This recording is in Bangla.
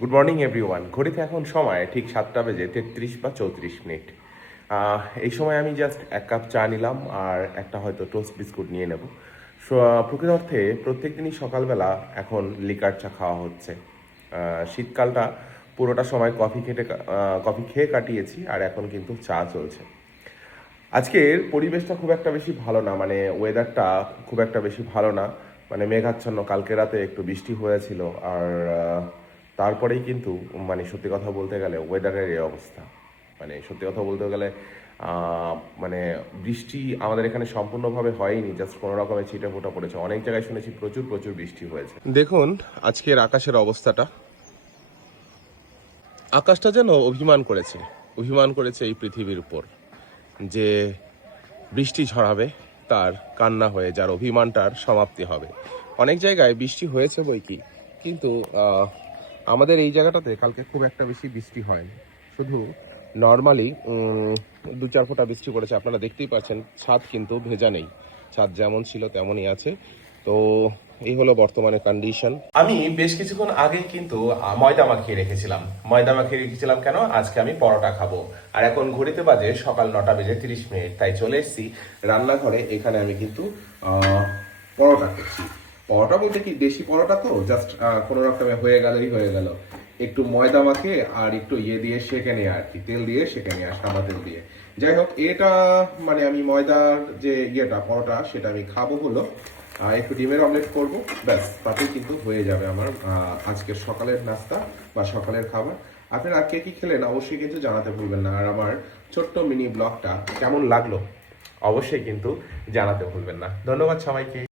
Good morning everyone. ঘড়িতে এখন সময় ঠিক 7টা বেজে 33 বা 34 মিনিট। এই সময় আমি জাস্ট এক কাপ চা নিলাম আর একটা হয়তো টোস্ট বিস্কুট নিয়ে নেব। প্রকৃত অর্থে প্রত্যেক দিনই সকালবেলা এখন লিকার চা খাওয়া হচ্ছে। শীতকালটা পুরোটা সময় কফি খেয়ে কাটিয়েছি, আর এখন কিন্তু চা চলছে। আজকের পরিবেশটা খুব একটা বেশি ভালো না, মানে ওয়েদারটা খুব একটা বেশি ভালো না। মানে মেঘাচ্ছন্ন, কালকে রাতে একটু বৃষ্টি হয়েছিল। আর তারপরেই কিন্তু মানে সত্যি কথা বলতে গেলে ওয়েদারের এই অবস্থা। মানে সত্যি কথা বলতে গেলে মানে বৃষ্টি আমাদের এখানে সম্পূর্ণভাবে হয়নি, জাস্ট কোনো রকমের ছিটে ফোঁটা পড়েছে। অনেক জায়গায় শুনেছি প্রচুর প্রচুর বৃষ্টি হয়েছে। দেখুন আজকের আকাশের অবস্থাটা, আকাশটা যেন অভিমান করেছে এই পৃথিবীর উপর, যে বৃষ্টি ঝরাবে, তার কান্না হয়ে যার অভিমানটার সমাপ্তি হবে। অনেক জায়গায় বৃষ্টি হয়েছে বই কি, কিন্তু আমাদের এই জায়গাটাতে কালকে খুব একটা বেশি বৃষ্টি হয়নি। শুধু নর্মালি 2-4 ফোঁটা বৃষ্টি পড়েছে। আপনারা দেখতেই পাচ্ছেন ছাদ কিন্তু ভেজা নেই, ছাদ যেমন ছিল তেমনই আছে। তো এই হলো বর্তমানে কন্ডিশন। আমি বেশ কিছুক্ষণ আগেই কিন্তু ময়দা মাখিয়ে রেখেছিলাম কেন, আজকে আমি পরোটা খাবো। আর এখন ঘড়িতে বাজে সকাল 9টা বেজে 30 মিনিট, তাই চলে এসেছি রান্নাঘরে। এখানে আমি কিন্তু পরোটা করছি। পরোটা বলতে কি, দেশি পরোটা তো জাস্ট কোনো রকমে হয়ে গেল। একটু ময়দা মাখিয়ে আর একটু দিয়ে সেঁকে নিয়ে, আর কি তেল দিয়ে সেঁকে নিয়ে, সাদা তেল দিয়ে। যাই হোক, এটা মানে আমি ময়দার যে পরোটা, সেটা আমি খাবো হলো। একটু ডিমের অমলেট করব, ব্যাস তাতেই কিন্তু হয়ে যাবে আমার আজকের সকালের নাস্তা বা সকালের খাবার। আপনারা আর কে কি খেলেন অবশ্যই কিন্তু জানাতে ভুলবেন না। আর আমার ছোট্ট মিনি ব্লগটা কেমন লাগলো অবশ্যই কিন্তু জানাতে ভুলবেন না। ধন্যবাদ সবাইকে।